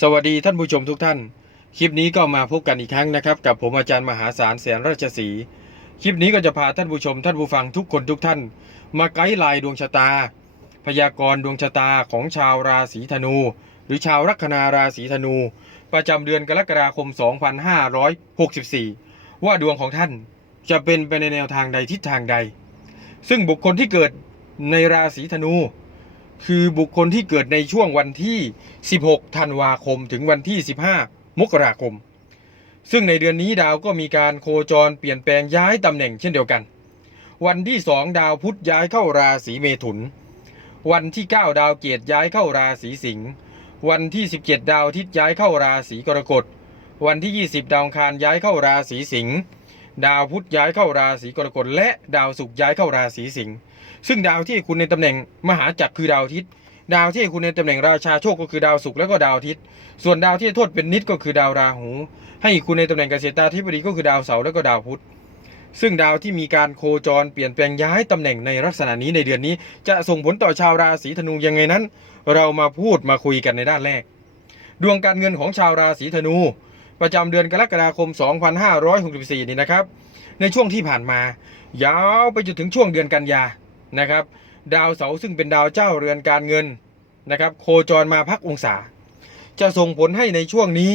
สวัสดีท่านผู้ชมทุกท่าน คลิปนี้ก็มาพบกันอีกครั้งนะครับ กับผมอาจารย์มหาศาลแสนราชสีคลิปนี้ก็จะพาท่านผู้ชมท่านผู้ฟังทุกคนทุกท่าน มาไกด์ไลน์ดวงชะตา พยากรณ์ดวงชะตาของชาวราศีธนู หรือชาวลัคนาราศีธนู ประจำเดือนกรกฎาคม 2564 ว่าดวงของท่านจะเป็นไปในแนวทางใดทิศทางใด ซึ่งบุคคลที่เกิดในราศีธนู คือบุคคลที่เกิดในช่วงวันที่ 16 ธันวาคมถึงวันที่ 15 มกราคม ซึ่งในเดือนนี้ดาวก็มีการโคจรเปลี่ยนแปลงย้ายตำแหน่งเช่นเดียวกัน วันที่ 2 ดาวพุธย้ายเข้าราศีเมถุน วันที่ 9 ดาวเกตย้ายเข้าราศีสิงห์ วันที่ 17 ดาวทิตย์ย้ายเข้าราศีกรกฎ วันที่ 20 ดาวคารย้ายเข้าราศีสิงห์ ดาวพุธย้ายเข้าราศีกรกฎและดาวศุกร์ย้ายเข้าราศีสิงห์ซึ่งดาวที่คุณในตำแหน่งมหาจักรคือดาวอาทิตย์ดาวที่คุณในตำแหน่งราชาโชคก็คือดาวศุกร์แล้วก็ดาวอาทิตย์ ส่วนดาวที่โทษเป็นนิดก็คือดาวราหู ให้คุณในตำแหน่งเกษตราธิบดีก็คือดาวเสาร์แล้วก็ดาวพุธ ซึ่งดาวที่มีการโคจรเปลี่ยนแปลงย้ายตำแหน่งในลักษณะนี้ในเดือนนี้ จะส่งผลต่อชาวราศีธนูยังไงนั้น เรามาพูดมาคุยกันในด้านแรก ดวงการเงินของชาวราศีธนู ประจำเดือนกรกฎาคม 2564 นี่นะครับ ในช่วงที่ผ่านมายาวไปจนถึงช่วงเดือนกันยานะครับ ดาวเสาร์ซึ่งเป็นดาวเจ้าเรือนการเงินนะครับ โคจรมาพักองศา จะส่งผลให้ในช่วงนี้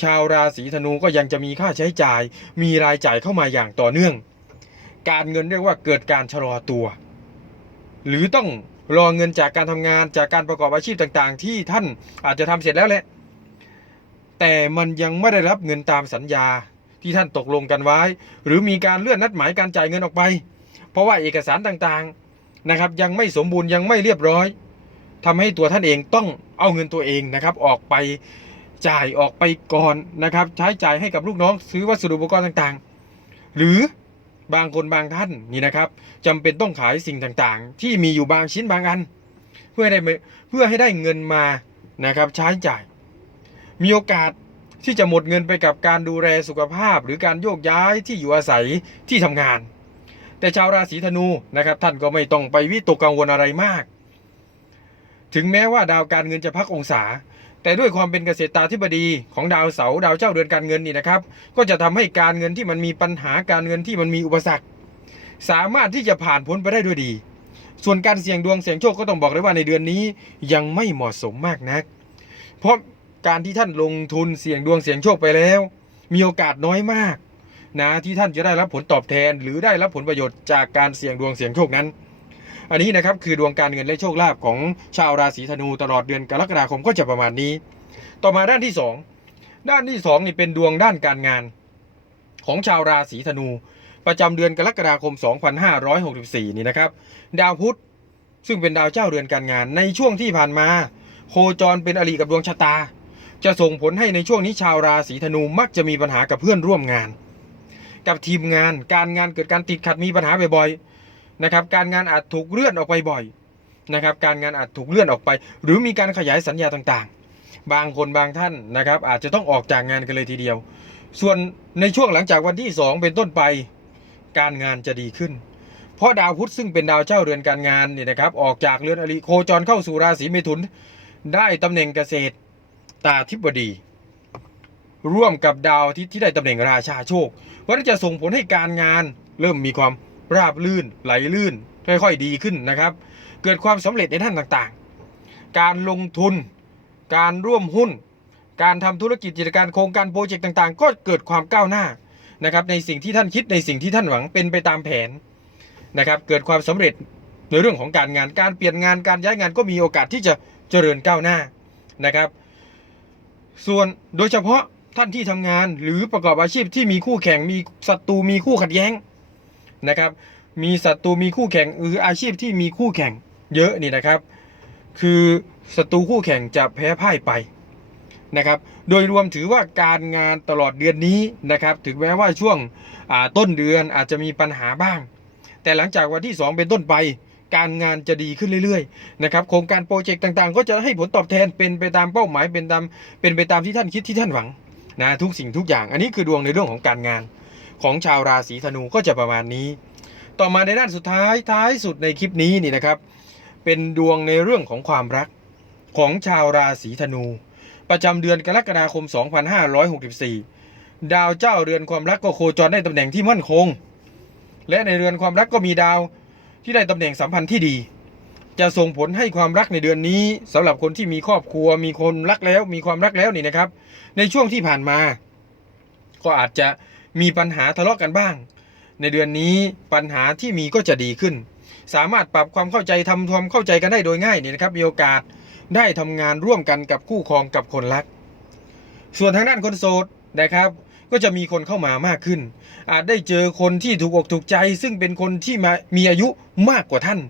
ชาวราศีธนูก็ยังจะมีค่าใช้จ่าย มีรายจ่ายเข้ามาอย่างต่อเนื่อง การเงินเรียกว่าเกิดการชะลอตัว หรือต้องรอเงินจากการทำงานจากการประกอบอาชีพต่างๆ ที่ท่านอาจจะทำเสร็จแล้วแหละ แต่มันยังไม่ได้รับเงินตามสัญญาที่ท่านตกลงกันไว้ หรือมีการเลื่อนนัดหมายการจ่ายเงินออกไป เพราะว่าเอกสารต่างๆนะครับ ยังไม่สมบูรณ์ยังไม่เรียบร้อยทำให้ตัวท่านเองต้องเอาเงินตัวเองนะครับออกไปจ่ายออกไปก่อนนะครับใช้จ่ายให้กับลูกน้องซื้อวัสดุอุปกรณ์ต่างๆ หรือบางคนบางท่านนี่นะครับจำเป็นต้องขายสิ่งต่างๆ ที่มีอยู่บางชิ้นบางอัน เพื่อให้ได้เพื่อให้ได้เงินมานะครับใช้จ่าย มีโอกาสที่จะหมดเงินไปกับการดูแลสุขภาพ หรือการโยกย้ายที่อยู่อาศัยที่ทำงาน แต่ชาวราศีธนูนะครับ ท่านก็ไม่ต้องไปวิตกกังวลอะไรมาก ถึงแม้ว่าดาวการเงินจะพักองศา แต่ด้วยความเป็นเกษตราธิบดีของดาวเสาดาวเจ้าเดือนการเงินนี่นะครับ ก็จะทำให้การเงินที่มันมีปัญหาการเงินที่มันมีอุปสรรค สามารถที่จะผ่านพ้นไปได้ด้วยดี ส่วนการเสี่ยงดวงเสี่ยงโชคก็ต้องบอกเลยว่าในเดือนนี้ยังไม่เหมาะสมมากนัก เพราะ การที่ท่านลงทุนเสี่ยงดวงเสี่ยงโชคไปแล้ว มีโอกาสน้อยมากนะที่ท่านจะได้รับผลตอบแทน หรือได้รับผลประโยชน์จากการเสี่ยงดวงเสี่ยงโชคนั้น อันนี้นะครับคือดวงการเงินและโชคลาภของชาวราศีธนูตลอดเดือนกรกฎาคมก็จะประมาณนี้ ต่อมาด้านที่สองด้านที่สองนี่เป็นดวงด้านการงาน ของชาวราศีธนู ประจำเดือนกรกฎาคม 2564 นี่นะครับ ดาวพุธซึ่งเป็นดาวเจ้าเรือนการงานในช่วงที่ผ่านมา โคจรเป็นอริกับดวงชะตา จะส่งผลให้ในช่วงนี้ชาวราศีธนูมักจะมีปัญหากับเพื่อนร่วมงาน กับทีมงานการงานเกิดการติดขัดมีปัญหาบ่อยๆนะครับการงานอาจถูกเลื่อนออกไปบ่อยนะครับการงานอาจถูกเลื่อนออกไป หรือมีการขยายสัญญาต่างๆ บางคนบางท่านนะครับอาจจะต้องออกจากงานกันเลยทีเดียว ส่วนในช่วงหลังจากวันที่ 2 เป็นต้นไป การงานจะดีขึ้น เพราะดาวพุธซึ่งเป็นดาวเจ้าเรือนการงานเนี่ยนะครับออกจากเรือนอริโคจรเข้าสู่ราศีเมถุน ได้ตำแหน่งเกษตร ตาธิบดี ร่วมกับดาวที่ที่ได้ตำแหน่งราชาโชคว่าจะส่งผลให้การงาน เริ่มมีความราบลื่นไหลลื่นค่อยๆดีขึ้นนะครับ เกิดความสำเร็จในด้านต่างๆ การลงทุน การร่วมหุ้น การทำธุรกิจกิจการโครงการโปรเจกต์ต่างๆ ก็เกิดความก้าวหน้านะครับในสิ่งที่ท่านคิดในสิ่งที่ท่านหวังเป็นไปตามแผนนะครับ เกิดความสำเร็จในเรื่องของการงานการเปลี่ยนงานการย้ายงานก็มีโอกาสที่จะเจริญก้าวหน้านะครับ ส่วนโดยเฉพาะท่านที่ทำงานหรือประกอบอาชีพที่มีคู่แข่งมีศัตรูมีคู่ขัดแย้งนะครับ มีศัตรูมีคู่แข่งหรืออาชีพที่มีคู่แข่งเยอะนี่นะครับ คือศัตรูคู่แข่งจะแพ้พ่ายไปนะครับ โดยรวมถือว่าการงานตลอดเดือนนี้นะครับ ถึงแม้ว่าช่วงต้นเดือนอาจจะมีปัญหาบ้าง แต่หลังจากวันที่ 2 เป็นต้นไป การงานจะดีขึ้นเรื่อยๆนะครับโครงการโปรเจกต์ต่างๆ ก็จะให้ผลตอบแทนเป็นไปตามเป้าหมายเป็นตามเป็นไปตามที่ท่านคิดที่ท่านหวังนะทุกสิ่งทุกอย่าง อันนี้คือดวงในเรื่องของการงาน ของชาวราศีธนูก็จะประมาณนี้ ต่อมาในด้านสุดท้ายท้ายสุดในคลิปนี้นี่นะครับ เป็นดวงในเรื่องของความรักของชาวราศีธนู ประจำเดือนกรกฎาคม 2564 ดาวเจ้าเรือนความรักก็โคจรได้ตำแหน่งที่มั่นคง และในเรือนความรักก็มีดาว ที่ได้ตำแหน่งสัมพันธ์ที่ดี จะส่งผลให้ความรักในเดือนนี้สำหรับคนที่มีครอบครัว มีคนรักแล้ว มีความรักแล้วนี่นะครับ ในช่วงที่ผ่านมา ก็อาจจะมีปัญหาทะเลาะกันบ้าง ในเดือนนี้ปัญหาที่มีก็จะดีขึ้น สามารถปรับความเข้าใจทำความเข้าใจกันได้โดยง่ายนี่นะครับมีโอกาสได้ทำงานร่วมกันกับคู่ครองกับคนรัก ส่วนทางด้านคนโสดนะครับ ก็จะมีคนเข้ามามากขึ้น อาจได้เจอคนที่ถูกอกถูกใจ ซึ่งเป็นคนที่มามีอายุมากกว่าท่าน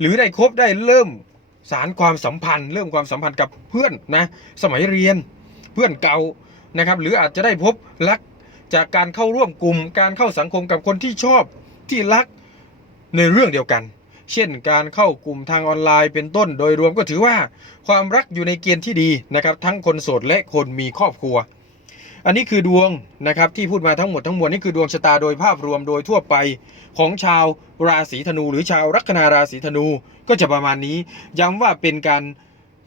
หรือได้คบได้เริ่มสารความสัมพันธ์ เริ่มความสัมพันธ์กับเพื่อนนะสมัยเรียนเพื่อนเก่านะครับ หรืออาจจะได้พบรักจากการเข้าร่วมกลุ่ม การเข้าสังคมกับคนที่ชอบที่รักในเรื่องเดียวกัน เช่น การเข้ากลุ่มทางออนไลน์เป็นต้น โดยรวมก็ถือว่าความรักอยู่ในเกณฑ์ที่ดีนะครับ ทั้งคนโสดและคนมีครอบครัว อันนี้คือดวงนะครับที่พูดมาทั้งหมดทั้งมวลนี่คือดวงชะตาโดยภาพรวมโดยทั่วไปของชาวราศีธนู หรือชาวลัคนาราศีธนูก็จะประมาณนี้ ย้ำว่าเป็นการ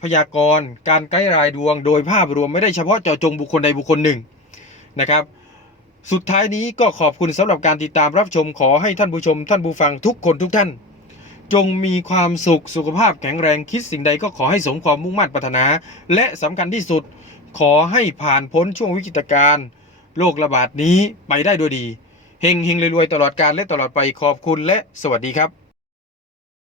พยากรณ์การใกล้รายดวง โดยภาพรวมไม่ได้เฉพาะเจาะจงบุคคลใดบุคคลหนึ่งนะครับ สุดท้ายนี้ก็ขอบคุณสำหรับการติดตามรับชมขอให้ท่านผู้ชม ท่านผู้ฟังทุกคนทุกท่าน จงมีความสุขสุขภาพแข็งแรงคิดสิ่งใดก็ขอให้สมความมุ่งมั่นปรารถนา และสำคัญที่สุดขอให้ผ่านพ้นช่วงวิกฤตการณ์โรคระบาดนี้ไปได้ด้วยดีเฮงเฮงรวยๆตลอดการและตลอดไปขอบคุณและสวัสดีครับ